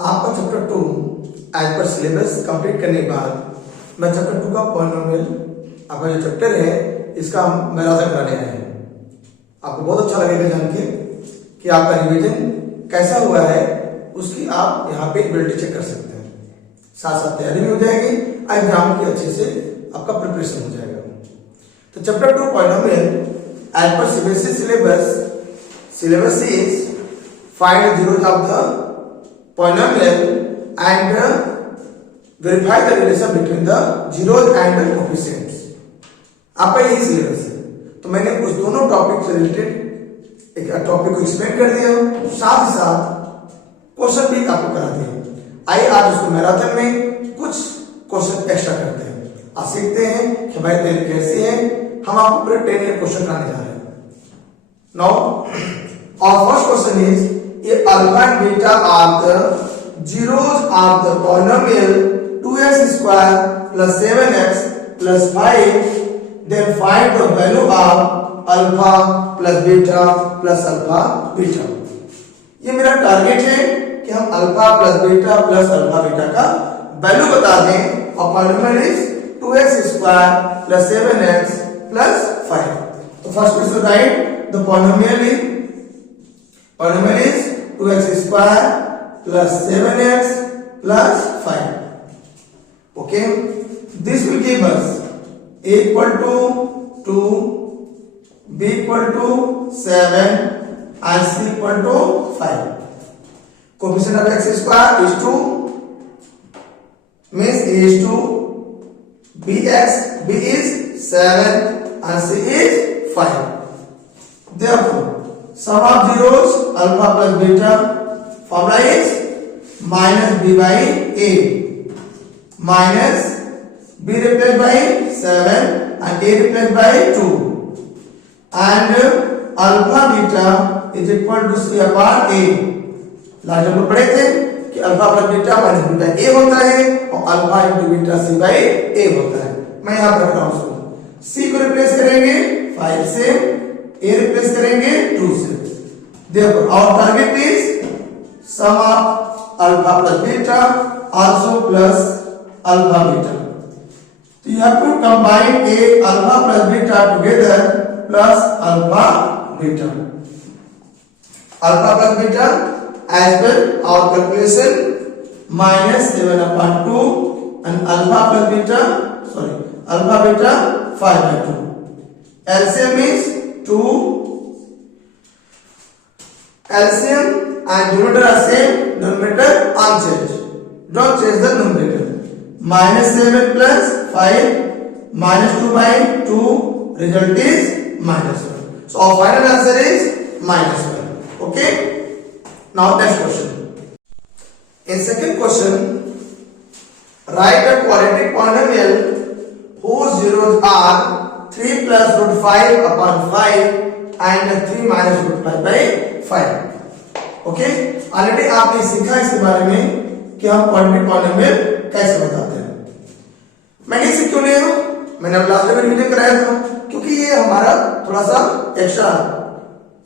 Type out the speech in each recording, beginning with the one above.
आपका chapter 2 as per syllabus complete करने के बाद मैं चैप्टर 2 का पॉलिनोमियल आपका जो चैप्टर है इसका हम मैराथन कराने आए हैं। आपको बहुत अच्छा लगेगा जान के कि आपका रिवीजन कैसा हुआ है, उसकी आप यहाँ पे एबिलिटी चेक कर सकते हैं। साथ साथ तैयारी भी हो जाएगी, एग्जाम की अच्छे से आपका प्रिपरेशन हो जाएगा। तो chapter 2 polynomial as per CBSE syllabus is find the zeros of the polynomial and verify the relation between the zeros and the coefficients। आपका यही सिलेबस है, तो मैंने उस दोनों टॉपिक से रिलेटेड एक टॉपिक को एक्सप्लेन कर दिया, साथ ही साथ क्वेश्चन भी आपको करा दिया। आइए आज उसको मैराथन में कुछ क्वेश्चन एक्स्ट्रा करते हैं, आज सीखते हैं कि हमारी तैयारी कैसी है। हम आपको पूरे 10 ईयर क्वेश्चन कराने जा रहे हैं। Now our first question is if alpha and beta are the zeros of the polynomial 2x square plus 7x plus 5, then find the value of alpha plus beta plus alpha beta। ये मेरा target है कि हम alpha plus beta plus alpha beta का value बता दें। और polynomial is 2x square plus 7x plus 5। तो first question right the polynomial is 2x square plus 7x plus 5। Okay, this will give us a equal to 2, b equal to 7 and c equal to 5। Coefficient of x square is 2, means a is 2, b is 7 and c is 5। Therefore sum of zeros alpha plus beta formula is minus b by a, minus b replaced by 7 and a replaced by 2, and alpha beta is equal to c upon a। Last हम लोग पढ़े थे कि alpha plus beta minus beta a होता है और alpha into beta c by a होता है। मैं यहां पर रख रहा हूं उसको, c को रिप्लेस करेंगे 5 से, a रिप्लेस करेंगे 2 से। Therefore our target is sum of alpha plus beta also plus alpha beta। So you have to combine a alpha plus beta together plus alpha beta। Alpha plus beta as per our calculation minus 7 upon 2 and alpha beta 5 by 2। LCM is 2, LCM and numerator are same, numerator unchanged, don't change the numerator। minus 7 plus 5 minus 2 by 2, result is minus 1। so our final answer is minus 1। okay, now next question। in second question write a quadratic polynomial whose zeros are 3 plus root 5 upon 5 and 3 minus root 5 by 5। Okay, already आपने सीखा इसके बारे में कि हम quadratic polynomial कैसे बताते हैं। मैं ये सीख क्यों नहीं हूं, मैंने अब लास्ट में रिवीजन कराया था, क्योंकि ये हमारा थोड़ा सा एक्स्ट्रा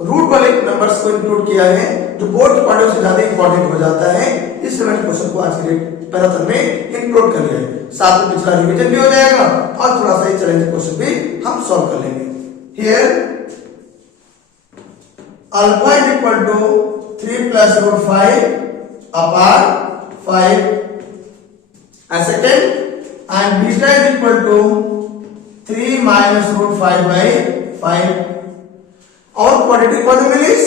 रूट वाले नंबर्स को इंक्लूड किया है जो बोर्ड के पॉइंट से ज्यादा इंपॉर्टेंट हो जाता है, इसलिए मैंने क्वेश्चन को आज के पैराथन में इंक्लूड कर लिया है। साथ में पिछला रिवीजन भी हो जाएगा और थोड़ा सा चैलेंजिंग क्वेश्चन भी हम सॉल्व कर लेंगे। Here alpha is equal to 3 plus root 5 upon 5 and second, and beta is equal to 3 minus root 5 by 5। और quadratic polynomial is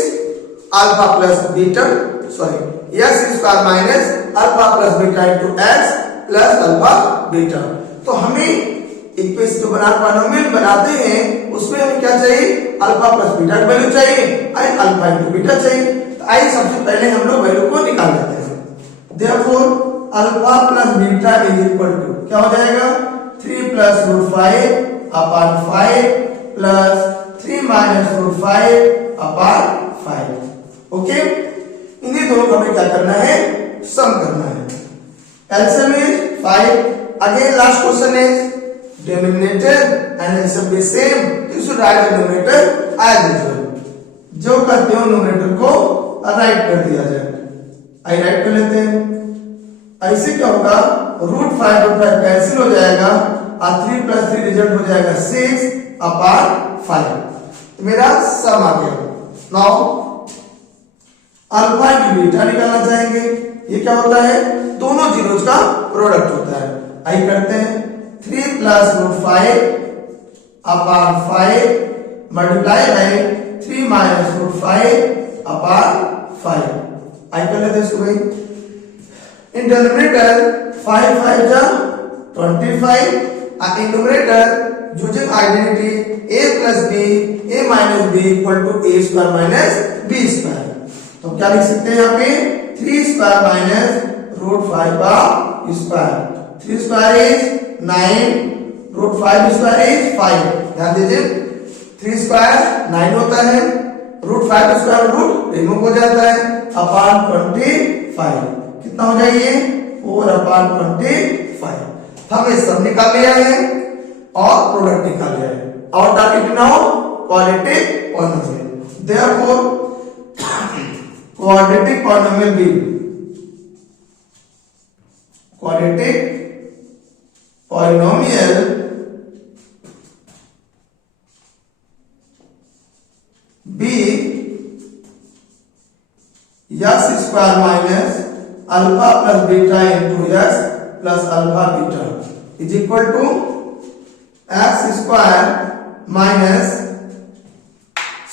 alpha plus beta, x square minus alpha plus beta into x plus alpha beta। तो हमें equation जो polynomial बनाते हैं उसमें हमें क्या चाहिए, अल्फा प्लस बीटा की वैल्यू चाहिए और अल्फा इंटू बीटा चाहिए। आइए सबसे पहले हम लोग वैल्यू को निकाल लेते हैं। Therefore alpha plus beta is equal to क्या हो जाएगा, 3 plus root 5 upon 5 plus 3 minus root 5 upon 5। Okay, इन्हीं दोनों को हमें क्या करना है, सम करना है। LCM is 5। Again last question is denominator and LCM be same, you should write the numerator as usual। जो करते हो न्यूमरेटर को राइट कर दिया जाए। आई राइट कर लेते हैं। ऐसे क्या होगा, √5 कैंसिल हो जाएगा और 3 + 3 रिजल्ट हो जाएगा 6/5। मेरा सम आ गया। नाउ अल्फा की बीटा निकालना चाहेंगे। ये क्या होता है, दोनों जीरोज का प्रोडक्ट होता है। आइए करते हैं, 3 + √5/5 मल्टीप्लाई बाय 3 - √5/5। आइए कर लेते हैं इसको भाई। In denominator 5 × 5 = 25 and in numerator using identity a + b a - b = a² - b²। तो क्या लिख सकते हैं यहाँ पे, 3² - √5/2। 3² is 9, √5² is 5। ध्यान दीजिए 3² 9 होता है, √5² रिमूव हो जाता है अपॉन 25। कितना हो जाएगा, 4/25। हमने सब निकाल लिया है और प्रोडक्ट निकाल लिया है। और target now quadratic polynomial. Therefore quadratic polynomial be, quadratic polynomial be x² - alpha + beta × x + alpha beta is equal to x² -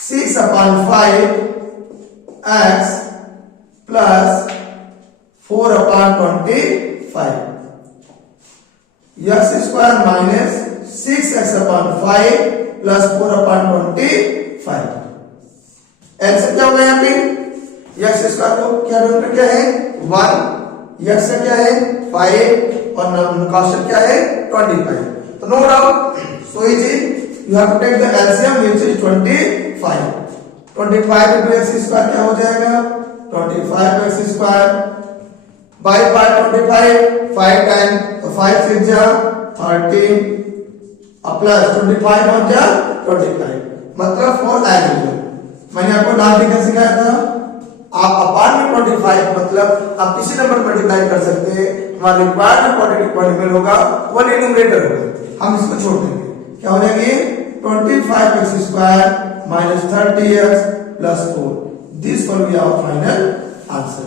6/5 x + 4/25। x² - 6x/5 + 4/25। Answer क्या होगा यहाँ पे, x² को क्या डिनोमिनेटर क्या है 1, x का क्या है 5 और कांस्टेंट क्या है 25। तो no doubt, so easy, you have to take the LCM which is 25। 25 × x² क्या हो जाएगा, 25x² by 25 5 टाइम, तो 5 × 6 = 30 प्लस 25 × 25 मतलब 4 एग्रीगेट। मैंने आपको लास्ट वीक सिखाया था, आप अपान में 25 मतलब आप किसी नंबर मल्टीप्लाई कर सकते हैं, हमारा रिक्वायर्ड क्वाड्रेटिक पॉलिनोमियल होगा वो न्यूमरेटर होगा, हम इसको छोड़ देंगे। क्या हो जाएगी 25x² - 30x + 4। This will be our final answer.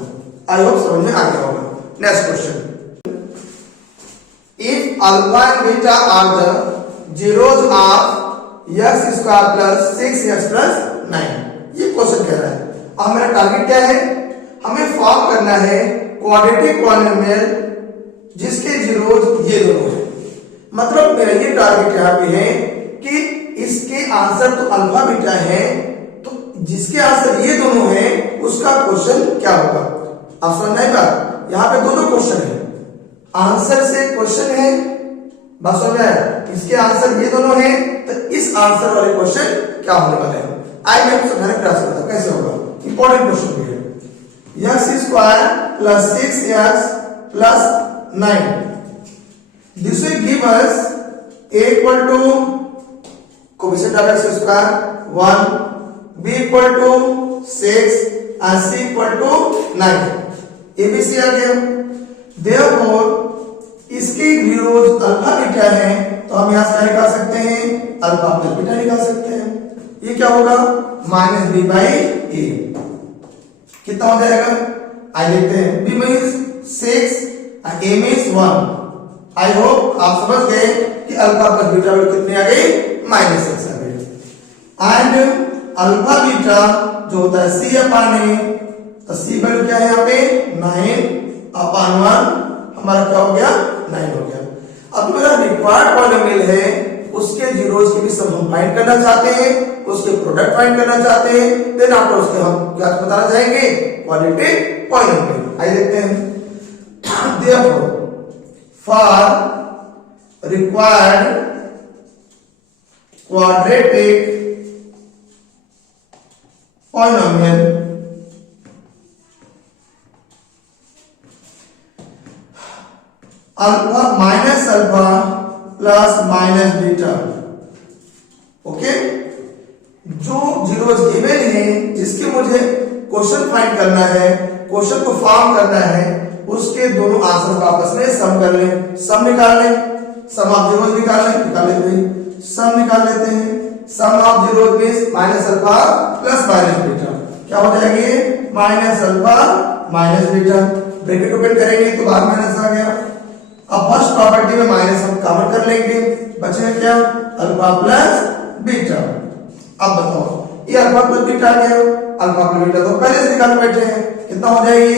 I hope समझ में आ गया होगा। Next question, if alpha and beta are the zeros of x² + 6x + 9। ये क्वेश्चन कह रहा है। अब मेरा टारगेट क्या है, हमें फॉर्म करना है क्वाड्रेटिक पॉलिनोमियल जिसके जीरोज ये दोनों हैं। मतलब मेरा ये टारगेट यहाँ पे है कि इसके आंसर तो अल्फा बीटा है, तो जिसके आंसर ये दोनों हैं उसका क्वेश्चन क्या होगा। आप समझ नहीं बात, यहाँ पे दो क्वेश्चन है, आंसर से क्वेश्चन है, बस समझ में आया। इसके आंसर ये दोनों हैं, तो इस आंसर वाले क्वेश्चन क्या होने वाले हैं। आइए मैं आपको समझाने का प्रयास करता हूं कैसे होगा। इंपॉर्टेंट क्वेश्चन भी है, x² + 6x + 9। This will give us a = coefficient of x² 1, b = 6 and c = 9। abc आ गया। देयरफॉर इसके जीरोज अल्फा बीटा है, तो हम यहां से निकाल सकते हैं अल्फा + बीटा निकाल सकते हैं। ये क्या होगा -b/a। कितना हो जाएगा, आइए देखते हैं। b मींस 6 और a मींस 1। आई होप आप समझ गए कि अल्फा + बीटा वैल्यू कितनी आ गई, -6 आ गई। एंड अल्फा बीटा जो होता है c/a, तो c वैल्यू क्या है यहाँ पे 9/1, हमारा क्या हो गया 9 हो गया। अब मेरा रिक्वायर्ड पॉलिनोमियल है, उसके जीरोज की भी सम हम फाइंड करना चाहते हैं, उसके प्रोडक्ट फाइंड करना चाहते हैं, देन आफ्टर उसके हम क्या बताना चाहेंगे क्वाड्रेटिक पॉलिनोमियल। आइए देखते हैं। Therefore for required quadratic polynomial alpha -alpha + beta. Okay, जो जीरोज गिवन है जिसके मुझे क्वेश्चन फाइंड करना है, क्वेश्चन को फॉर्म करना है, उसके दोनों आंसर को आपस में सम कर लें, सम निकाल लें, सम ऑफ जीरोस निकाल लेते हैं, सम निकाल लेते हैं। Sum of zeros means minus alpha plus minus beta, क्या हो जाएगी minus alpha minus beta. Bracket open करेंगे तो बाहर माइनस आ गया। अब फर्स्ट प्रॉपर्टी में माइनस हम कॉमन कर लेंगे, बचेगा क्या अल्फा प्लस बीटा। अब बताओ ये अल्फा प्लस बीटा आ गया, अल्फा प्लस बीटा तो पहले से निकाल बैठे हैं, कितना हो जाएगी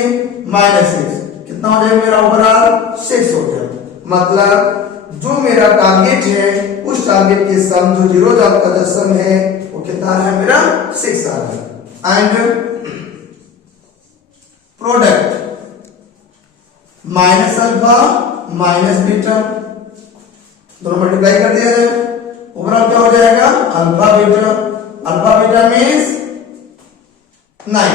-6, कितना हो जाएगा मेरा ओवरऑल 6 हो गया। मतलब जो मेरा टारगेट है उस टारगेट के सम जो जीरोस आपका जो सम है वो कितना है मेरा 6 आ रहा है। And product minus alpha minus beta दोनों मल्टीप्लाई कर दिया जाए, ओवरऑल क्या हो जाएगा अल्फा बीटा मींस 9।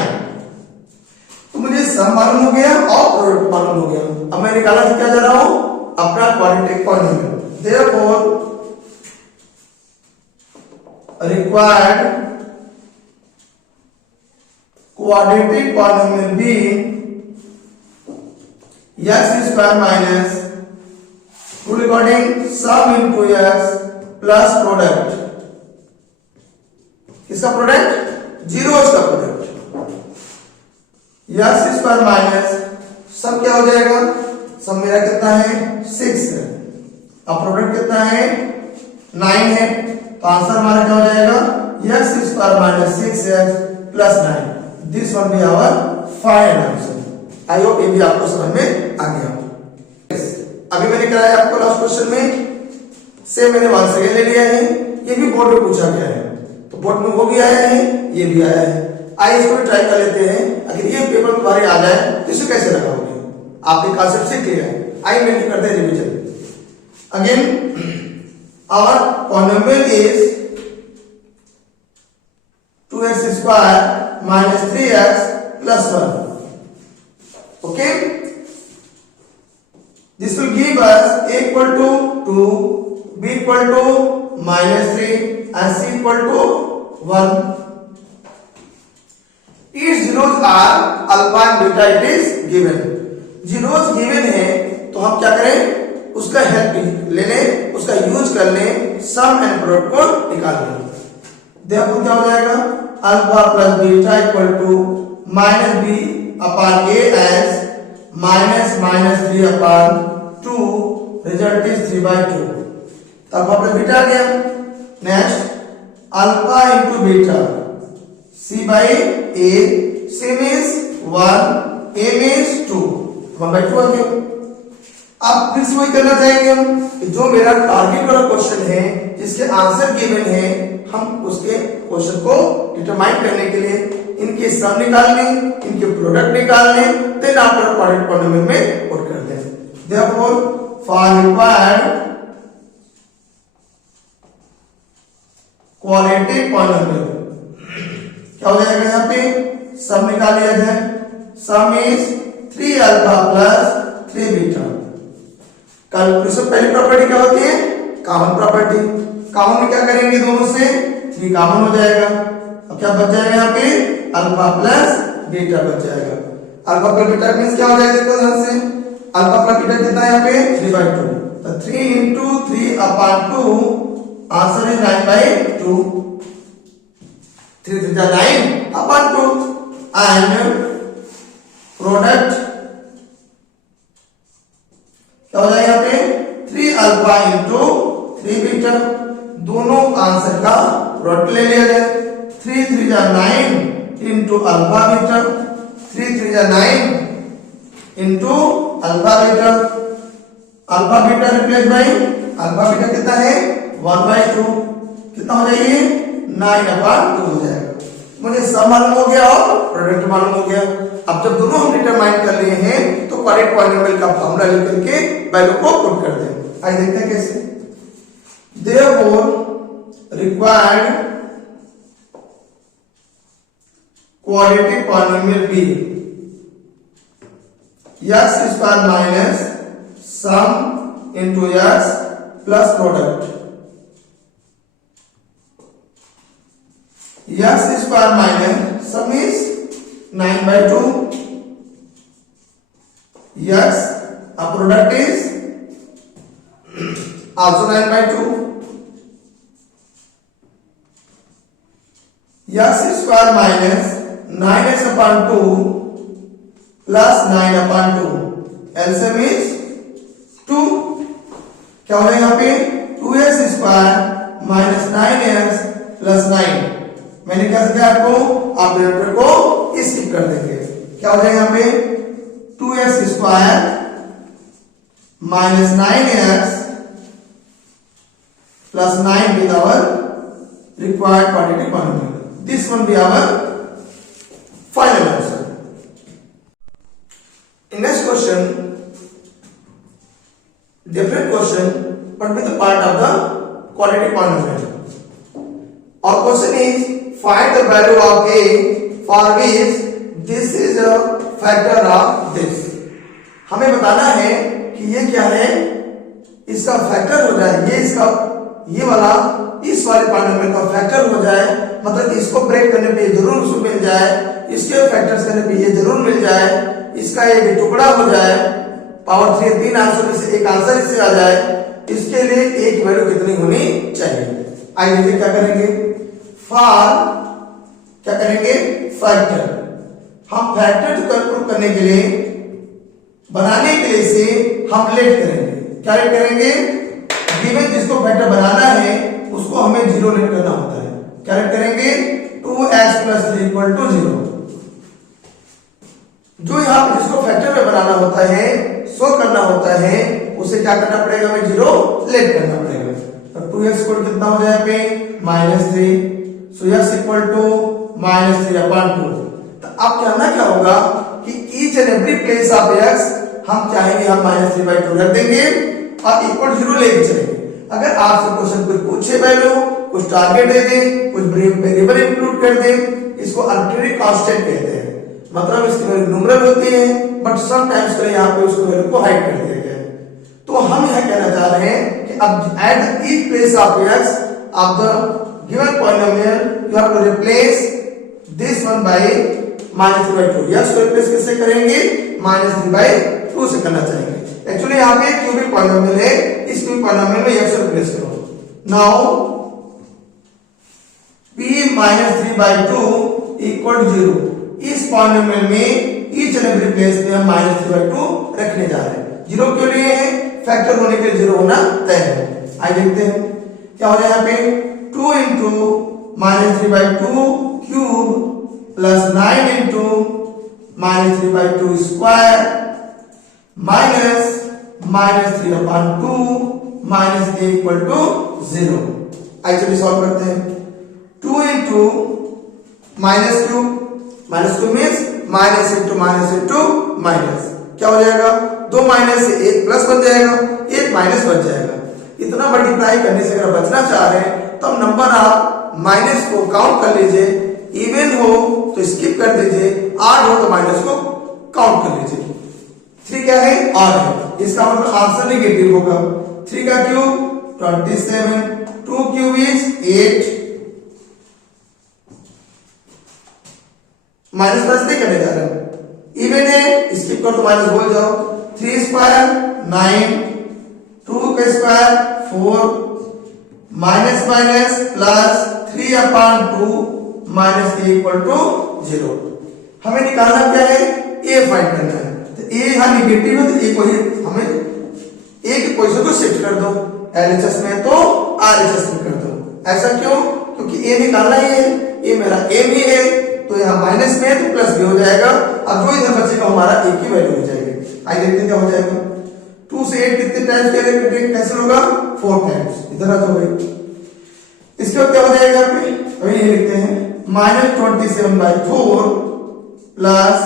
तो मुझे सम मालूम हो गया और प्रोडक्ट मालूम हो गया। अब मैं निकाला तो क्या जा रहा हूं अपना quadratic polynomial. Therefore required quadratic polynomial be x square minus rule according sum into x plus product, किसका प्रोडक्ट जीरोस का product, x square minus sum क्या हो जाएगा, सम मेरा कितना है 6 है, अब प्रोडक्ट कितना है 9 है, तो आंसर हमारा क्या हो जाएगा x square minus 6x plus 9। This one be our final answer. I hope ये भी आपको समझ में आ गया। अभी मैंने कराया आपको लास्ट क्वेश्चन में से मैंने 1 सेकंड ले लिया है, ये भी बोर्ड में पूछा गया है, तो बोर्ड में वो भी आया है ये भी आया है। आइए इसको भी ट्राई कर लेते हैं, अगर ये पेपर तुम्हारे आ जाए तो इसे कैसे लगाओगे, आपने कॉन्सेप्ट सीख लिया है। आइए मैं करते हैं revision again. Our polynomial is 2x square minus 3x plus 1। Okay, this will give us a equal to 2, b equal to -3 and c equal to 1. Its zeros are alpha and beta, it is given. zeros given है तो हम क्या करें उसका help ले लें, उसका use कर लें, सम एंड प्रोडक्ट को निकाल लें। देखो क्या हो जाएगा alpha plus beta equal to -b upon a as -3/2, result is 3/2। तो अल्फा प्लस बीटा आ गया। Next alpha into beta c by a, c means 1, a means 2, 1/2 आ गया। अब फिर से वही करना चाहेंगे हम कि जो मेरा टारगेट वाला क्वेश्चन है जिसके आंसर गिवन है हम उसके क्वेश्चन को डिटरमाइन करने के लिए इनके सम निकालने, इनके प्रोडक्ट निकालने, देन आफ्टर क्वाड्रेटिक पॉलिनोमियल में पुट कर दें। Therefore for required quadratic polynomial क्या हो जाएगा यहाँ पे सम निकाल लिया जाए। सम is 3 alpha plus 3 beta. Calculation पहली प्रॉपर्टी क्या होती है कॉमन प्रॉपर्टी। कॉमन में क्या करेंगे दोनों से 3 कॉमन हो जाएगा। अब क्या बच जाएगा यहाँ पे अल्फा प्लस बीटा बच जाएगा। अल्फा प्लस बीटा मींस क्या हो जाएगा इसको ध्यान से अल्फा प्लस बीटा कितना है यहाँ पे 3/2, तो 3 into 3/2 answer is 9/2, 3 3 9/2 and product क्या हो जाएगा यहाँ पे 3 अल्फा इंटू 3 बीटा। दोनों आंसर का प्रोडक्ट ले लिया जाए। 3 3 9 into alpha beta, 3 3 9 into alpha beta. Alpha beta replace by alpha beta कितना है 1/2, कितना हो जाएगी 9/2 हो जाएगा। मुझे सम मालूम हो गया और प्रोडक्ट मालूम हो गया। अब जब दोनों हम डिटरमाइन कर लिए हैं तो क्वाड्रेटिक पॉलिनोमियल का फॉर्मूला लिख करके वैल्यू को पुट कर दें। आइए देखते हैं कैसे। Therefore required quadratic polynomial be x square minus sum into x plus product. x square minus sum is 9/2 x, a product is also 9 by 2. X square minus 9x upon 2 plus 9 upon 2. LCM is 2. क्या हो रहा है यहाँ पे 2x square minus 9x plus 9. मैंने क्या किया आपको, आप डिनोमिनेटर को स्किप कर देंगे. क्या हो जाएगा यहाँ पे 2x square minus 9x plus 9 with our required quadratic polynomial. This one be our final answer. In next question, different question but with the part of the quadratic polynomial. Our question is find the value of a for which this is a factor of this. हमें बताना है कि ये क्या है, इसका factor हो जाए, ये इसका ये वाला इस वाले पॉलिनोमियल का फैक्टर हो जाए, मतलब इसको ब्रेक करने पे जरूर उसको मिल जाए, इसके फैक्टर्स करने पे ये जरूर मिल जाए, इसका एक टुकड़ा हो जाए, पावर 3 3 आंसर में से एक आंसर इससे आ जाए. इसके लिए एक वैल्यू कितनी होनी चाहिए. आइए देखिए क्या करेंगे. फॉर क्या करेंगे, फैक्टर. हम फैक्टर प्रूव करने के लिए, बनाने के लिए से हम लेट करेंगे. क्या लेट करेंगे, गिवन जिसको फैक्टर बनाना है उसको हमें जीरो लेट करना होता है. क्या लेट करेंगे 2x plus 3 equal to 0. जो यहाँ पे जिसको फैक्टर में बनाना होता है, शो करना होता है, उसे क्या करना पड़ेगा, हमें जीरो लेट करना पड़ेगा. तो 2x इक्वल कितना हो जाए पे -3. सो x इक्वल टू -3 upon 2. तो अब करना क्या होगा कि each and every place of x हम चाहेंगे हम -3/2 रख देंगे और इक्वल 0 लेके चलेंगे. अगर आपसे क्वेश्चन कुछ पूछे वैल्यू, कुछ टारगेट दे दे, कुछ वेरिएबल इंक्लूड कर दे, इसको आर्बिट्रेरी कांस्टेंट कहते हैं. मतलब इसकी वैल्यू न्यूमरल होती है बट सम टाइम्स के लिए यहाँ पे उसको वैल्यू को हाइड कर दिया गया है. तो हम यह कहना चाह रहे हैं कि अब at each place of x of the given polynomial you have to replace this one by -3/2. Yes को रिप्लेस किससे करेंगे, -3/2 से करना चाहेंगे. एक्चुअली यहाँ पे क्यूबिक पॉलिनोमियल है, इस क्यूबिक पॉलिनोमियल में x रिप्लेस करो. Now p -3/2 equal 0. इस पॉलिनोमियल में ईच एंड एवरी प्लेस में हम -3/2 रखने जा रहे हैं. 0 के लिए है, फैक्टर होने के लिए 0 होना तय है. आइए देखते हैं क्या हो जाए. यहाँ पे 2 into -3/2 cube plus 9 into -3/2 square minus -3/2 minus a equal to 0. आइए चलिए सॉल्व करते हैं. 2 into minus cube means minus into minus. क्या हो जाएगा, 2 माइनस से 1 प्लस बन जाएगा, 1 माइनस बन जाएगा. इतना मल्टीप्लाई करने से अगर बचना चाह रहे हैं तो हम नंबर आप माइनस को काउंट कर लीजिए. इवन हो तो स्किप कर दीजिए, ऑड हो तो माइनस को काउंट कर लीजिए. 3 क्या है, ऑड है, इसका मतलब आंसर नेगेटिव होगा. 3 का cube 27, 2 cube is 8. Minus plus नहीं करने जा रहे हैं, इवन है, स्किप कर तो माइनस बोल जाओ. 3 स्क्वायर 9, 2 का square 4, minus minus plus 3/2 minus a equal to 0. हमें निकालना क्या है, a फाइंड करना है. तो a यहाँ निगेटिव है तो a को ही हमें a की पोजीशन को शिफ्ट कर दो, LHS में तो RHS में कर दो. ऐसा क्यों, क्योंकि a निकालना ही है, a मेरा a भी है, तो यहाँ माइनस में है तो प्लस भी हो जाएगा. अब जो इधर बचेगा हमारा a की वैल्यू हो जाएगी. आइए देखते हैं क्या हो जाएगा. 2 से 8 कितने टाइम्स कैंसिल होगा, 4 टाइम्स. इधर आ जाओ भाई. इसके बाद क्या हो जाएगा, अभी ये लिखते हैं -27/4 प्लस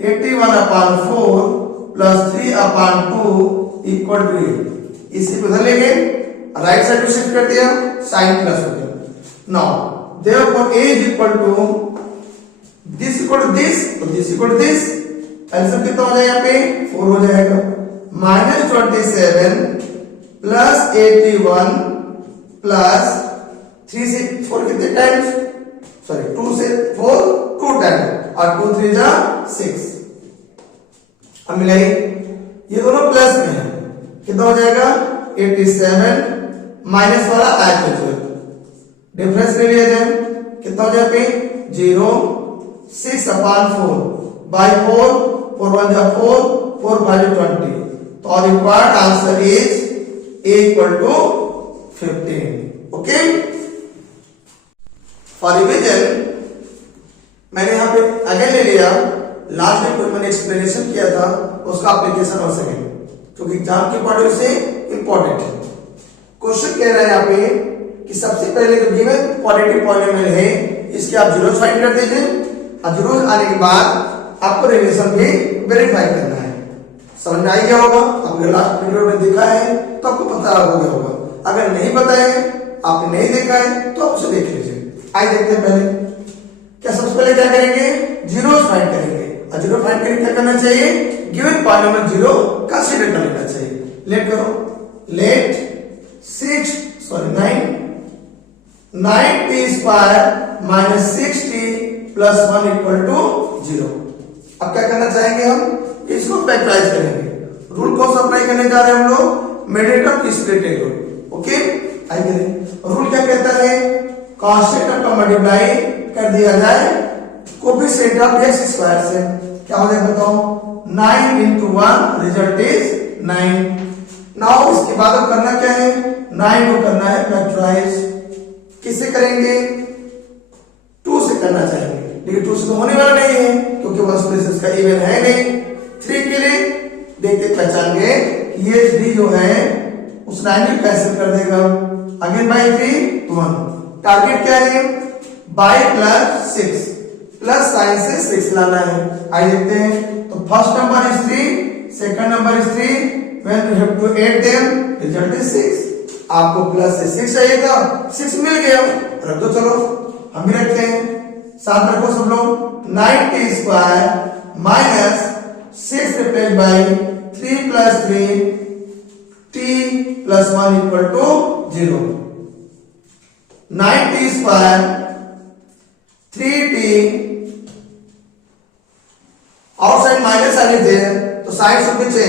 81/4 प्लस 3/2 इक्वल टू 8. इसी को उधर लेंगे, राइट साइड में शिफ्ट कर दिया, साइन प्लस हो गया. Now therefore a is equal to this equal to this, तो this equal to this. Answer कितना हो जाएगा, यहाँ पे 4 हो जाएगा. -27 प्लस 81 प्लस 3 से 4 कितने टाइम्स, सॉरी 2 से 4 2 टाइम्स और 2 3 जा 6. अब मिलाई ये दोनों प्लस में है, कितना हो जाएगा 87 माइनस वाला एज डिफरेंस ले लिया जाए, कितना हो जाए 0 6/4 बाई 4 4 1 जा 4 4 5 20, तो our required answer is A equal to 15. Okay, for revision मैंने यहाँ पे अगेन ले लिया, लास्ट में कोई मैंने एक्सप्लेनेशन किया था उसका एप्लीकेशन हो सके, क्योंकि एग्जाम की पॉइंट ऑफ से इंपॉर्टेंट है। क्वेश्चन कह रहा है यहाँ पे कि सबसे पहले जो गिवन पॉजिटिव पॉलिनोमियल है इसके आप जीरोस फाइंड कर दीजिए, और जीरोस आने के बाद आपको रिलेशन भी वेरीफाई करना है। समझ में आ गया होगा, आपने लास्ट वीडियो में देखा है तो आपको पता हो गया होगा, अगर नहीं पता है आपने नहीं देखा है तो आप उसे देख लीजिए। आइए देखते हैं पहले क्या, सबसे पहले क्या करेंगे जीरोस फाइंड करेंगे, और जीरो फाइंड करके क्या करना चाहिए, गिवन पॉलिनोमियल जीरो कंसीडर कर लेना चाहिए। लेट करो, let 9t square minus 6t plus 1 equal to 0। अब क्या करना चाहेंगे, हम इसको फैक्टराइज करेंगे। रूल कौन सा अप्लाई करने जा रहे हैं हम लोग, मीडिएटर स्प्लिटिंग रूल। ओके, आइए रूल क्या कहता है, कांस्टेंट का मल्टीप्लाई कर दिया जाए कोएफिशिएंट ऑफ x स्क्वायर से, क्या हो जाएगा बताओ, 9 into 1 रिजल्ट इज 9। नाउ इसके बाद करना क्या है, 9 को करना है फैक्टराइज, किससे करेंगे 2 से करना चाहेंगे, लेकिन 2 से तो होने वाला नहीं है क्योंकि वंस प्लेसेस का इवन है नहीं। 3 के लिए देखते पहचानेंगे ये 3 जो है उस 9 को कैंसिल कर देगा, अगेन बाई 3 तो 1। टारगेट क्या है, बाई प्लस 6 प्लस साइन से 6 लाना है। आइए देखते हैं, तो first number is 3, second number is 3, when you have to add them result is 6। आपको प्लस से 6 चाहिए था, 6 मिल गया, रख दो, चलो हम भी रखते हैं, साथ रखो सब लोग। 9t square minus 6 replace by 3 plus 3 t plus 1 equal to 0। 9t square 3t outside minus आ लीजिए तो साइड से पीछे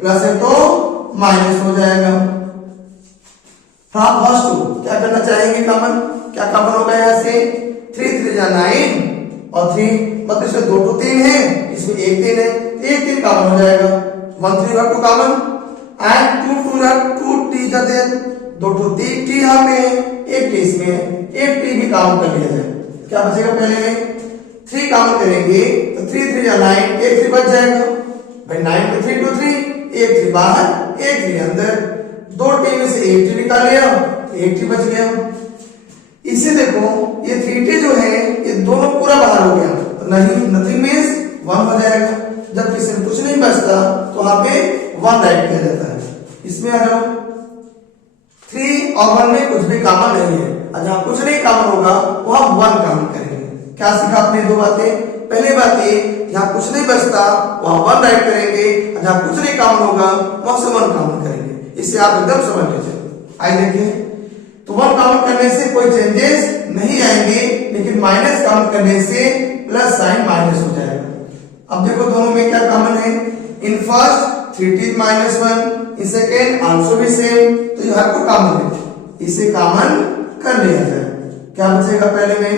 प्लस है तो माइनस हो जाएगा। फ्रॉम फर्स्ट टू क्या करना चाहेंगे कॉमन, क्या कॉमन होगा यहाँ से, 3 3 जा 9 और 3 मतलब इसमें 2 2 3 है, इसमें 1 3 है, 1 3 कॉमन हो जाएगा, 1 3 रख 2 कॉमन एंड 2 2 रख 2 t जा दे 2 2 3 t यहाँ पे है, 1 t इसमें है, 1 t भी कॉमन कर लिया जाए, क्या बचेगा, पहले में 3 कॉमन करेंगे तो 3 3 जा 9, 1 3 बच जाएगा भाई, 9 पे 3 2 3, 1 3 बाहर 1 3 अंदर, 2 t में से 1 t निकाल लिया, 1 t बच गया। इसे देखो ये 3t जो है ये दोनों पूरा बाहर हो गया, तो नहीं नथिंग मींस 1 हो जाएगा, जब किसी में कुछ नहीं बचता तो वहां पे 1 राइट किया जाता है। इसमें आ जाओ, 3 और 1 में कुछ भी कॉमन नहीं है, और जहां कुछ नहीं कॉमन होगा वहां 1 कॉमन करेंगे। क्या सीखा आपने, 2 बातें, पहली बात ये जहां कुछ नहीं बचता वहां 1 राइट करेंगे, और जहां कुछ नहीं कॉमन होगा वहां से 1 कॉमन करेंगे, इससे आप एकदम समझ लीजिए। आइए देखिए, तो 1 कॉमन करने से कोई चेंजेस नहीं आएंगे, लेकिन माइनस कॉमन करने से प्लस साइन माइनस हो जाएगा। अब देखो दोनों में क्या कॉमन है, in first 3t minus 1, in second also भी सेम, तो ये हर को कॉमन है, इसे कॉमन कर लिया जाए। क्या बचेगा, पहले में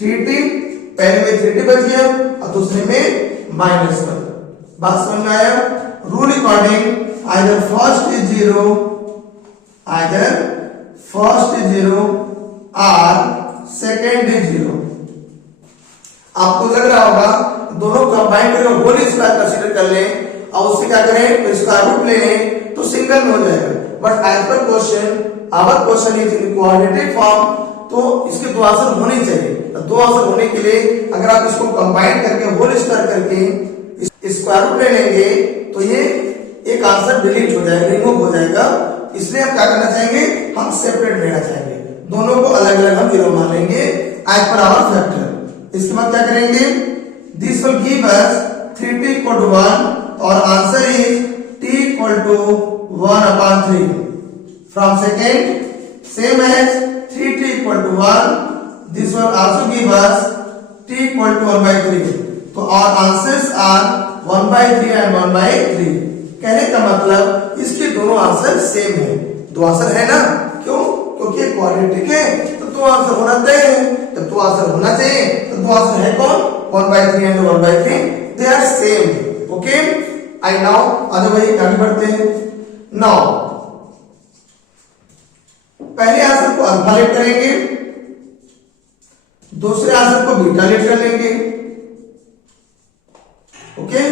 3t, पहले में 3t बच गया और दूसरे में माइनस 1। बात समझ में आया, rule according either first is 0 or second is 0। आपको लग रहा होगा दोनों कंबाइन करके होल स्क्वायर कंसीडर कर लें और उससे क्या करें, स्क्वायर रूट ले लें तो सिंगल में हो जाएगा, but as per question our question is in quadratic form, तो इसके 2 आंसर होने चाहिए। तो 2 आंसर होने के लिए अगर आप इसको कंबाइन करके होल स्क्वायर करके स्क्वायर रूट ले लेंगे तो ये एक आंसर डिलीट हो जाएगा, रिमूव हो जाएगा, इसलिए हम क्या करना चाहेंगे, हम सेपरेट लेना चाहेंगे, दोनों को अलग अलग हम 0 मान लेंगे एज पर आवर फैक्टर। इसके बाद क्या करेंगे, this will give us 3t equal to 1 और answer is t equal to 1/3। From second same as 3t equal to 1, this will also give us t equal to 1/3। तो our answers are 1/3 and 1/3। कहने का मतलब इसके दोनों answer same है, दो answer है ना, क्यों? क्योंकि क्वाड्रेटिक है तो दो आंसर होना चाहिए, जब दो आंसर होना चाहिए तो दो आंसर है कौन? 1/3 and 1/3, they are same. Okay, I now आगे भाई आगे बढ़ते हैं। नाउ पहले आंसर को अल्फा लेट करेंगे, दूसरे आंसर को बीटा लेट कर लेंगे। ओके,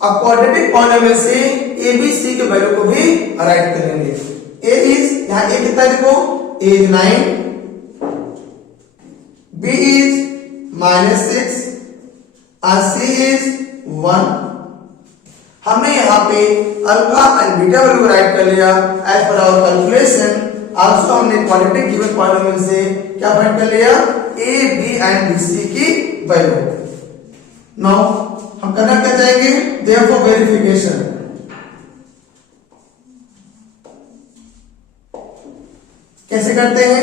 अब क्वाड्रेटिक पॉलिनोमियल से ए बी सी के वैल्यू को भी राइट करेंगे। ए इज, यहां ए कितना देखो, ए इज 9, बी इज -6 और सी इज 1। हमने यहाँ पे alpha and beta value write कर लिया as per our calculation. Also हमने क्वाड्रेटिक गिवन पॉलिनोमियल से क्या फाइंड कर लिया? A B and B C की वैल्यू। नाउ हम करना क्या चाहेंगे? Therefore verification. कैसे करते हैं?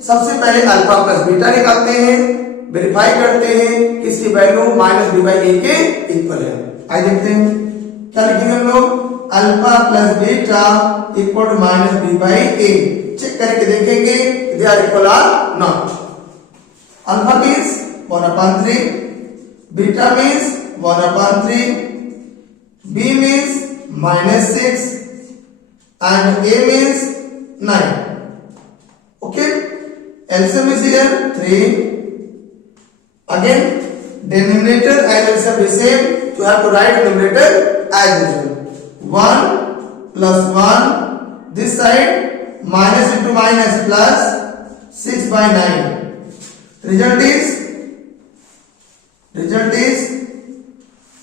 सबसे पहले अल्फा प्लस बीटा निकालते हैं, वेरीफाई करते हैं कि इसकी वैल्यू -b/a के इक्वल है। आइए देखते हैं क्या लिखेंगे हम लोग, alpha plus beta equal to -b/a। Check करके देखेंगे they are equal or not. Alpha means 1/3, beta means 1/3, b means -6 and a means 9. Okay, LCM is here 3. Again denominator and LCM is same, you have to write numerator as usual. 1 plus 1 this side, minus into minus plus 6/9. Result is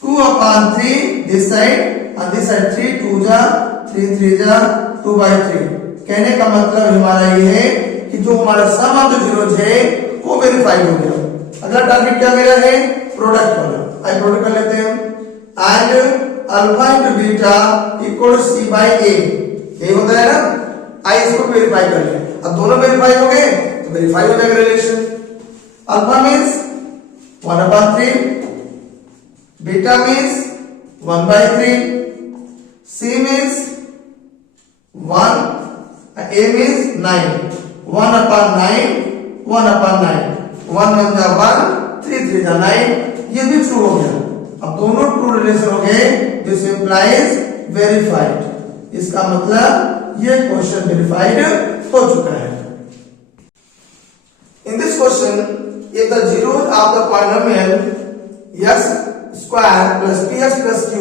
2/3 this side and this side 3 2 जा 3 3 जा 2/3। कहने का मतलब हमारा ये है कि जो हमारा सम ऑफ द जीरोज है वो वेरीफाई हो गया। अगला टारगेट क्या मेरा है? प्रोडक्ट वाला। आई प्रोडक्ट कर लेते हैं and alpha into beta equal to c/a। ये होता है ना, आई इसको वेरीफाई कर लें। अब दोनों वेरीफाई हो गए तो वेरीफाई हो जाएगा relation. Alpha means 1/3, beta means 1/3, c means 1, a means 9, 1/9, 1/9, 1 1 जा 1, 3 3 जा 9। ये भी ट्रू हो गया। अब दोनों ट्रू रिलेशन हो गए, दिस इंप्लाइज वेरीफाइड। इसका मतलब ये क्वेश्चन वेरीफाइड हो चुका है। इन this question if the zeros of the polynomial s square plus px plus q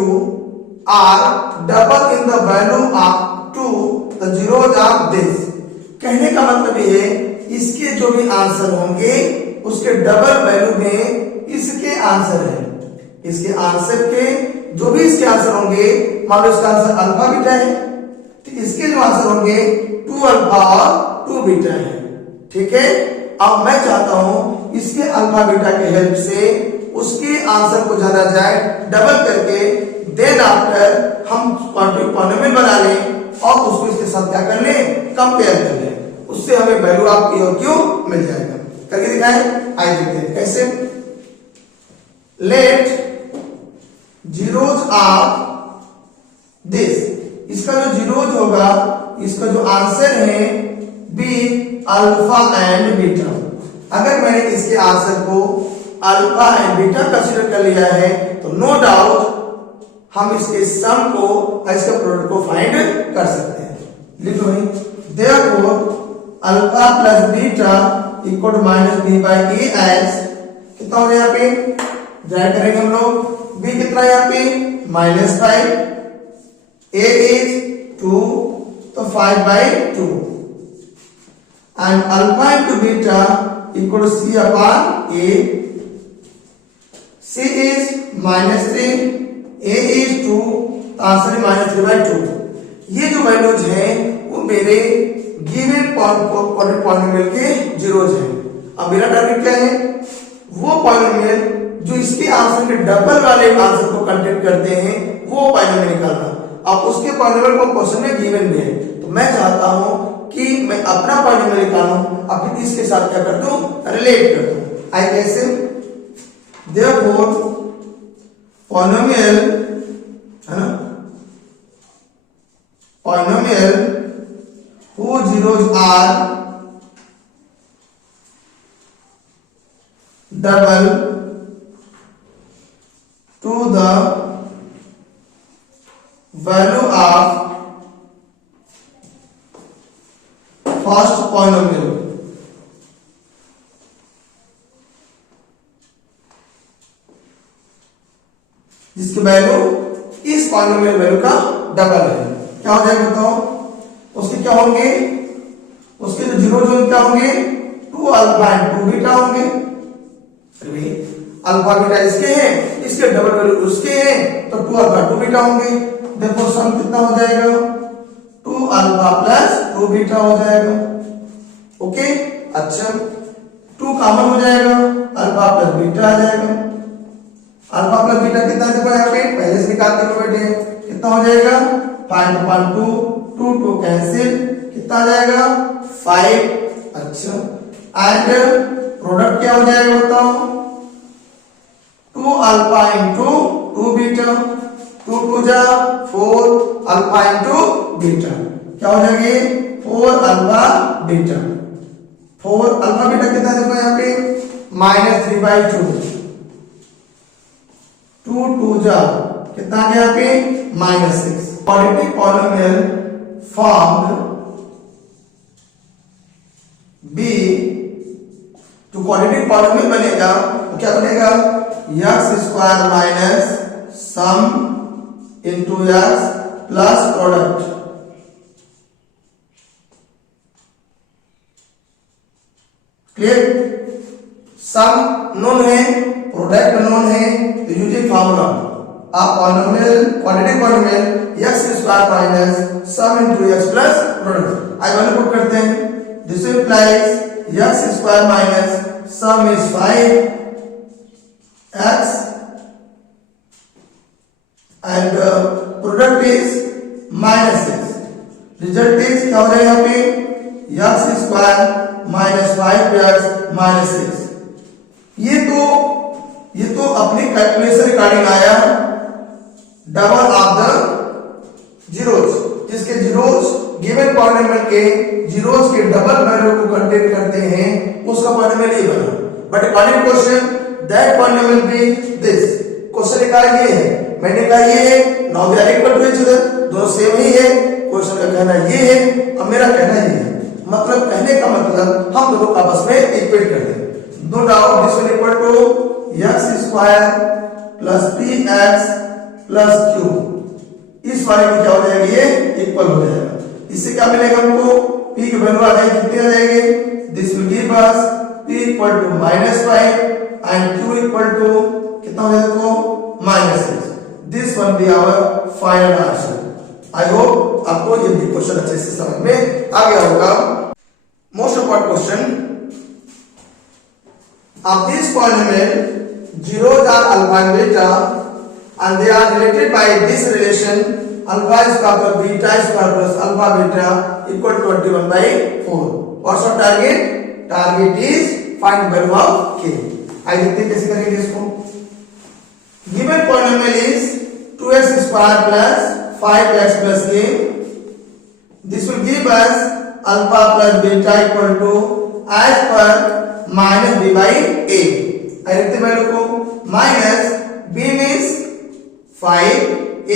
are double in the value of 2, the zeros of this। कहने का मतलब ये है इसके जो भी आंसर होंगे उसके डबल वैल्यू में इसके आंसर है। इसके आंसर के जो भी इसके आंसर होंगे, मान लो इसका आंसर अल्फा बीटा है तो इसके जो आंसर होंगे 2 अल्फा और 2 बीटा है। ठीक है, अब मैं चाहता हूं इसके अल्फा बीटा के हेल्प से उसके आंसर को जाना जाए डबल करके, देन आफ्टर हम क्वाड्रेटिक पॉलिनोमियल बना लें और उसको इसके साथ क्या कर लें? कंपेयर कर लें। उससे हमें वैल्यू ऑफ p और q मिल जाएगा। करके दिखाएं, आइए देखते हैं कैसे। लेट जीरोज ऑफ दिस, इसका जो जीरोज होगा इसका जो आंसर है बी अल्फा एंड बीटा। अगर मैंने इसके आंसर को अल्फा एंड बीटा कंसीडर कर लिया है तो नो डाउट हम इसके सम को इसके प्रोडक्ट को फाइंड कर सकते हैं। लिखो भाई, therefore alpha plus beta equal to -b/a as कितना हो यहाँ पे ड्राइव करेंगे हम लोग। b कितना यहाँ पे -5, a इज 2 तो 5/2 and alpha into beta equal to c/a। c is -3, a is 2 तो आंसर है -3/2। ये जो वैल्यूज हैं वो मेरे गिवन पॉलिनोमियल के जीरोज हैं। अब मेरा टारगेट क्या है? वो पॉलिनोमियल जो इसके आंसर के डबल वाले आंसर को कंटेन करते हैं वो पॉलिनोमियल निकालना। अब उसके पॉलिनोमियल को क्वेश्चन में गिवन में है तो मैं चाहता हूं कि मैं अपना पॉलिनोमियल निकालूं, अब इसके साथ क्या कर दूं? रिलेट कर दूं। आई कैसे? देयरफॉर पॉलिनोमियल है ना, zeros are double to the value of first polynomial. जिसकी वैल्यू इस पॉलिनोमियल वैल्यू का डबल है, क्या हो जाएगा बताओ? उसके क्या होंगे? उसके जो जीरो जो क्या होंगे? 2 अल्फा एंड 2 बीटा होंगे। अल्फा बीटा इसके हैं, इसके डबल वैल्यू उसके हैं, तो 2 अल्फा 2 बीटा होंगे। देखो सम कितना हो जाएगा? 2 अल्फा प्लस 2 बीटा हो जाएगा। ओके, अच्छा 2 कॉमन हो जाएगा, अल्फा प्लस बीटा आ जाएगा। अल्फा प्लस बीटा कितना देखो यहाँ पे पहले से निकाल के बैठे हैं, कितना हो जाएगा? 5/2, 2 2 कैंसिल, कितना आ जाएगा? 5। अच्छा, एंड प्रोडक्ट क्या हो जाएगा बताओ? 2 अल्फा इंटू 2 बीटा, 2 2 जा 4 अल्फा इंटू बीटा, क्या हो जाएगी? 4 अल्फा बीटा। 4 अल्फा बीटा कितना देखो यहाँ पे? -3/2, 2 2 जा कितना आ गया यहाँ पे? -6। क्वाड्रेटिक पॉलिनोमियल फॉर्म्ड बी, जो क्वाड्रेटिक पॉलिनोमियल बनेगा वो क्या बनेगा? x² minus sum into x plus product. Clear? Sum known है, प्रोडक्ट नोन है, तो यूजिंग फार्मूला आप polynomial quadratic polynomial x² minus sum into x plus product I value put करते हैं। This implies x² minus sum is 5x and product is -6। Result is क्या हो जाएगा यहाँ पे? x² minus 5x -6। ये तो अपनी कैलकुलेशन रिगार्डिंग आया डबल ऑफ द जीरोस, जिसके जीरोस गिवन पॉलिनोमियल के जीरोस के डबल वैल्यू को कंटेन करते हैं, उसका पॉलिनोमियल ये बना। But according question that polynomial be this. Question निकाला ये है, मैंने कहा ये है, now they are equal to each other, दोनों सेम ही है। क्वेश्चन का कहना ये है और मेरा कहना ये है, मतलब कहने का मतलब हम दोनों आपस में इक्वेट कर दें। No doubt this will equal to x² plus 3x plus q। इस वाले में क्या हो जाएगी? ये इक्वल हो जाएगा। इससे क्या मिलेगा हमको? p की वैल्यू आ जाएगी, कितनी आ जाएगी? This will give us p equal to -5 and q equal to कितना हो जाएगा देखो? -6। This one be our final answer. I hope आपको ये भी क्वेश्चन अच्छे से समझ में आ गया होगा। Most important question, of this polynomial zeros are alpha and beta and they are related by this relation alpha square plus beta square plus alpha beta equal to 21/4. What's our target? Target is find the value of k. आइए देखते हैं कैसे करेंगे इसको। Given polynomial is 2x square plus 5x plus k. This will give us alpha plus beta equal to as per minus b by A. रखते value को, minus b means 5,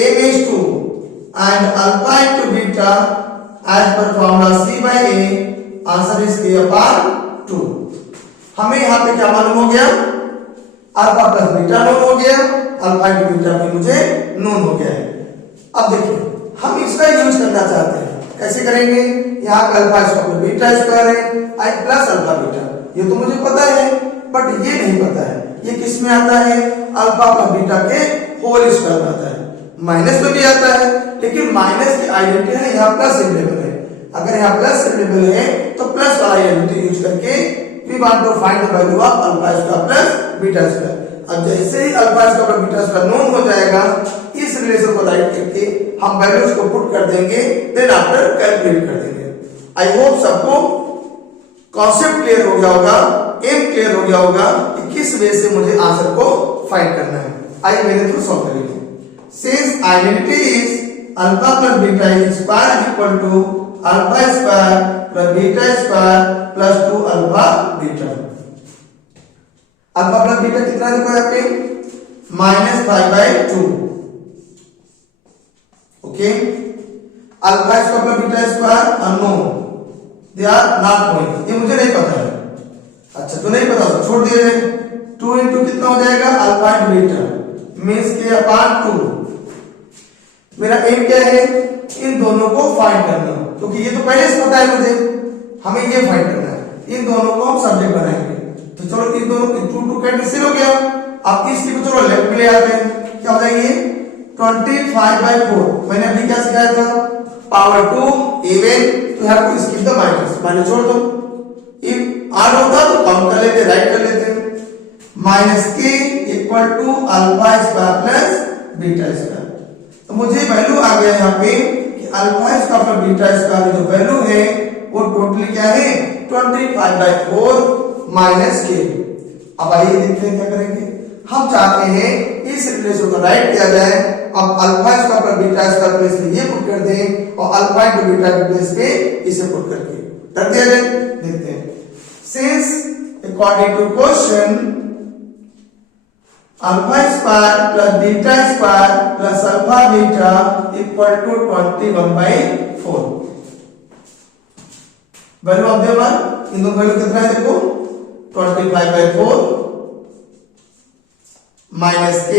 a means 2 and alpha into beta as per formula c by A, answer is k upon 2। हमें यहाँ पे क्या मालूम हो गया? Alpha plus beta known हो गया, अल्फा इंटू बीटा भी मुझे नोन हो गया है। अब देखिए हम इसका यूज करना चाहते हैं, कैसे करेंगे? यहाँ पे अल्फा स्क्वायर बीटा स्क्वायर है, आई प्लस अल्फा बीटा, ये तो मुझे पता है, बट ये नहीं पता है ये किस में आता है? अल्फा प्लस बीटा के होल स्क्वायर में आता है। माइनस में भी आता है, लेकिन माइनस की आइडेंटिटी है यहाँ प्लस सिंबल है। अगर यहाँ प्लस सिंबल है तो प्लस वाला आइडेंटिटी यूज करके we want to find the value of alpha square plus beta square. अब जैसे ही alpha square plus beta square known हो जाएगा, इस रिलेशन को राइट करके हम वैल्यूज को पुट कर देंगे, देन आफ्टर कैलकुलेट कर देंगे। आई होप सबको कॉन्सेप्ट क्लियर हो गया होगा, एम क्लियर हो गया होगा कि किस वे से मुझे आंसर को फाइंड करना है। आइए मेरे थ्रू सॉल्व करेंगे। Since identity is alpha plus beta is square equal to alpha square plus beta square plus 2 alpha beta. Alpha plus beta कितना देखो यहाँ पे -5/2। Okay, alpha square plus beta square unknown, they are not knowing, ये मुझे नहीं पता है। अच्छा तो नहीं पता तो छोड़ दिए। 2 into कितना हो जाएगा alpha into beta means k/2। मेरा एम क्या है इन दोनों को फाइंड करना, क्योंकि ये तो पहले से पता है मुझे, हमें ये फाइंड करना है। इन दोनों को हम सब्जेक्ट बनाएंगे। तो चलो इन दोनों 2 कैंसिल हो गया। अब इसकी को चलो लेफ्ट में ले आते हैं। क्या हो जाएगी 25/4। मैंने अभी क्या सिखाया था power 2 even to have to skip the minus, minus छोड़ दो। इफ आड होता तो काउंट कर लेते, राइट कर लेते। Minus k equal to alpha square plus beta square. तो मुझे वैल्यू आ गया यहाँ पे कि alpha square plus beta square जो वैल्यू है वो टोटली क्या है 25/4 माइनस k। अब आइए देखते हैं क्या करेंगे। हम चाहते हैं इस रिलेशन को राइट किया जाए। अब alpha square plus beta square place में ये पुट कर दें और अल्फा इंटू बीटा के प्लेस पे इसे पुट करके कर दिया जाए। देखते हैं। Since according to question alpha square plus beta square plus alpha beta equal to 21/4। Value of them are, इन दोनों वैल्यू कितना है देखो 25/4 minus k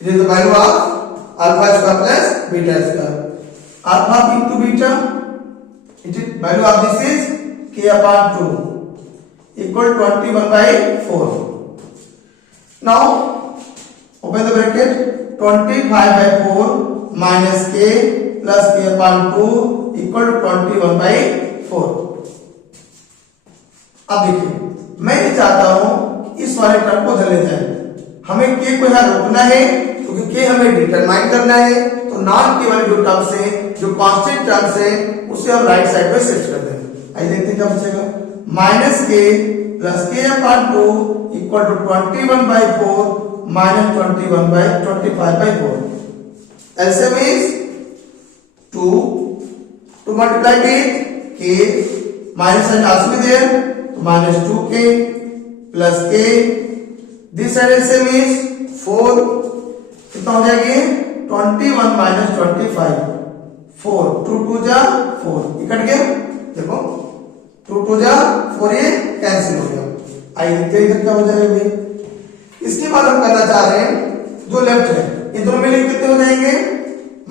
it is the value of alpha square plus beta square. Alpha into beta it is value of this is k/2 equal 21/4। Now open the bracket 25/4 minus k plus k/2 equal to 21/4। अब देखिए मैं ये चाहता हूं इस वाले term को चले जाए। हमें k को यहां रोकना है क्योंकि k हमें डिटरमाइन करना है। तो नॉन k वाले जो टर्म्स है जो कांस्टेंट टर्म्स है उसे हम राइट साइड पे शिफ्ट कर देंगे। आइए देखते हैं क्या बचेगा minus k plus k/2 equal to 21/4 minus 25/4। LCM is 2 to multiply with k minus sign also be there, so minus 2k plus k, this side LCM is 4, कितना हो जाएगी 21 minus 25 4, 2 2 जा 4 इकट गया। देखो 2 2 जा 4 ये कैंसिल हो गया। आइए देखते हैं इधर क्या हो जाएगा भाई। इसके बाद हम करना चाह रहे हैं जो लेफ्ट है ये दोनों मिलकर कितने हो जाएंगे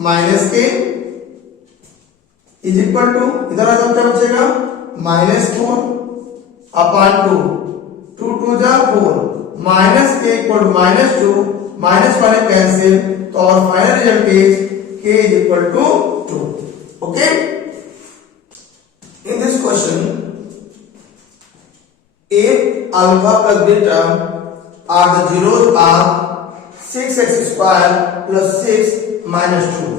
माइनस के इज इक्वल टू इधर आ जाओ क्या बचेगा -4 अपॉन 2 2 2 जा 4 minus k equal to -2 minus वाले कैंसिल तो और final result is k is equal to 2। Okay, in this question if alpha plus beta are the zeros of 6x square plus 6 minus 2.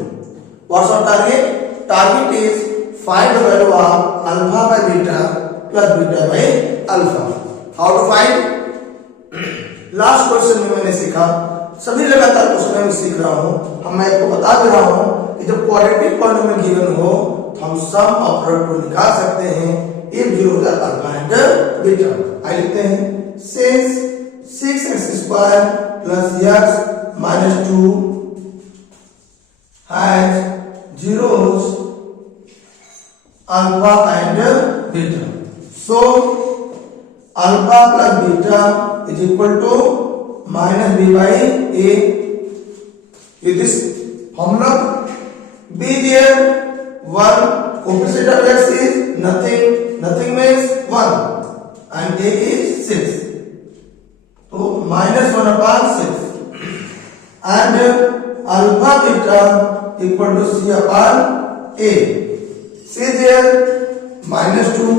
What's our target? Target is find the value of alpha by beta plus beta by alpha. How to find? Last question में मैंने सीखा, सभी लगातार question में सीख रहा हूँ। हम मैं आपको बता दे रहा हूँ कि जब क्वाड्रेटिक पॉलिनोमियल गिवन हो तो हम सम ऑफ प्रोडक्ट को निकाल सकते हैं if 0 is alpha and beta। आइए लिखते हैं since 6x square plus x minus 2 has zeros alpha and beta, so alpha plus beta is equal to minus b by a। With this formula b there 1 coefficient of x is nothing, nothing means 1 and a is 6, so -1 upon 6 and alpha beta equal to c upon a। c is here -2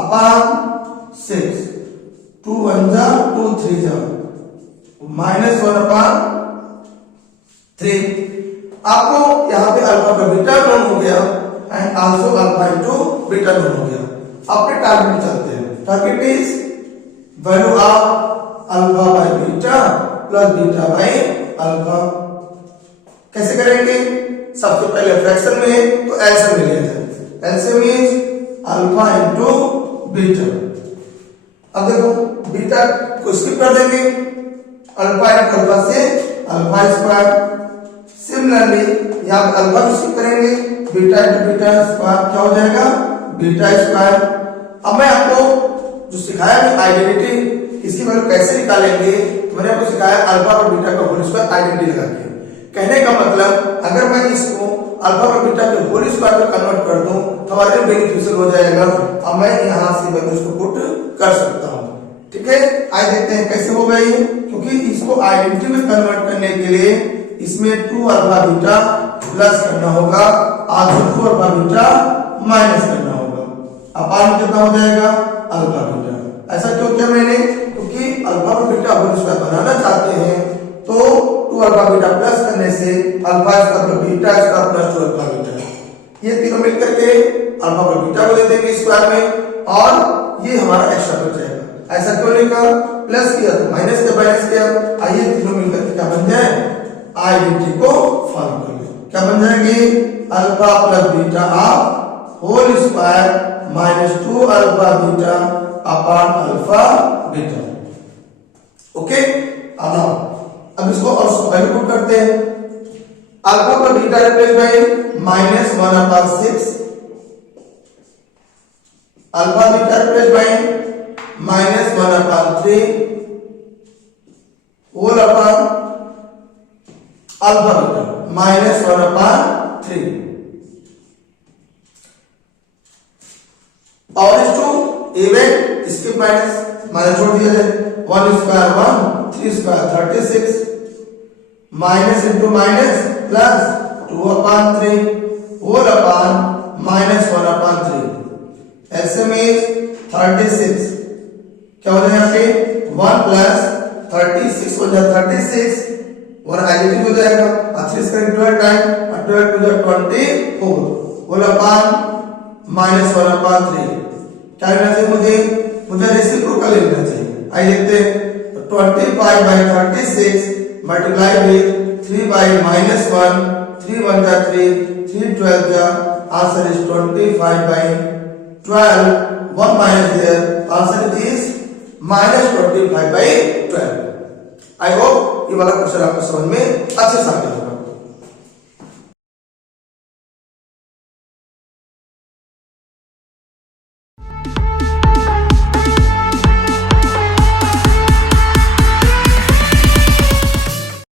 upon 6 2 1 जा 2 3 जा -1 upon 3। आपको यहाँ पे alpha का beta known हो गया and also alpha into beta known हो गया। अपने टारगेट पे चलते हैं। Target is value of alpha by beta plus beta by alpha. कैसे करेंगे सबसे पहले फ्रैक्शन में है तो एलसीएम में लिया जाए। LCM is alpha into beta. अब देखो बीटा को स्किप कर देंगे, अल्फा इनटू अल्फा से अल्फा स्क्वायर। सिमिलरली यहां पर अल्फा को स्किप करेंगे, बीटा इनटू बीटा स्क्वायर क्या हो जाएगा, बीटा स्क्वायर। अब मैं आपको जो सिखाया कि आइडेंटिटी इसकी वैल्यू कैसे निकालेंगे, तो मैंने आपको सिखाया अल्फा और बीटा का होल स्क्वायर आइडेंटिटी लगा के। कहने का मतलब अगर मैं इसको अल्फा और बीटा के होल स्क्वायर में कन्वर्ट कर दूं तो हमारे लिए बेनिफिशियल हो जाएगा। अब मैं यहां से वैल्यूज को पुट कर सकता हूं। ठीक है, आइए देखते हैं कैसे होगा ये। क्योंकि इसको आइडेंटिटी में कन्वर्ट करने के लिए इसमें 2 अल्फा बीटा प्लस करना होगा और 2 अल्फा बीटा माइनस करना होगा। अपान कितना हो जाएगा, अल्फा बीटा। ऐसा क्यों किया मैंने, क्योंकि अल्फा और बीटा होल स्क्वायर बनाना चाहते हैं तो 2 अल्फा बीटा प्लस करने से alpha square plus beta square plus 2 alpha beta, ये तीनों मिलकर के अल्फा और बीटा को दे देंगे स्क्वायर में और ये हमारा एक्स्ट्रा बच जाएगा। ऐसा क्यों लिखा, प्लस किया तो माइनस किया माइनस किया, आइए तीनों मिलकर के क्या बन जाए, आइडेंटिटी को फॉर्म कर ले। क्या बन जाएगी, alpha plus beta of whole square minus 2 alpha beta upon alpha beta. Okay, अब इसको और वैल्यू पुट करते हैं। अल्फा पर beta replace by -1/6, alpha beta replace by -1/3 whole upon alpha beta -1/3 और इस टू इवन इसके माइनस छोड़ दिया जाए। 1 square 1, 3 square 36 minus into minus plus 2/3 whole upon -1/3। LCM is 36। क्या हो जाएगा यहाँ पे 1 प्लस 36 हो जाएगा 36, 1 आइडेंटिटी हो जाएगा और 3 स्क्वायर 12 टाइम और 12 टू द 24 होल अपॉन -1/3। क्या लेना चाहिए मुझे रेसिप्रोकल लेना चाहिए। आइए देखते हैं, 25/36 मल्टीप्लाई विद 3/-1, 3 1 जा 3, 3 12 जा, answer is 25/12, 1 minus there, answer is -25/12। I hope ये वाला क्वेश्चन आपको समझ में अच्छे से आ गया होगा।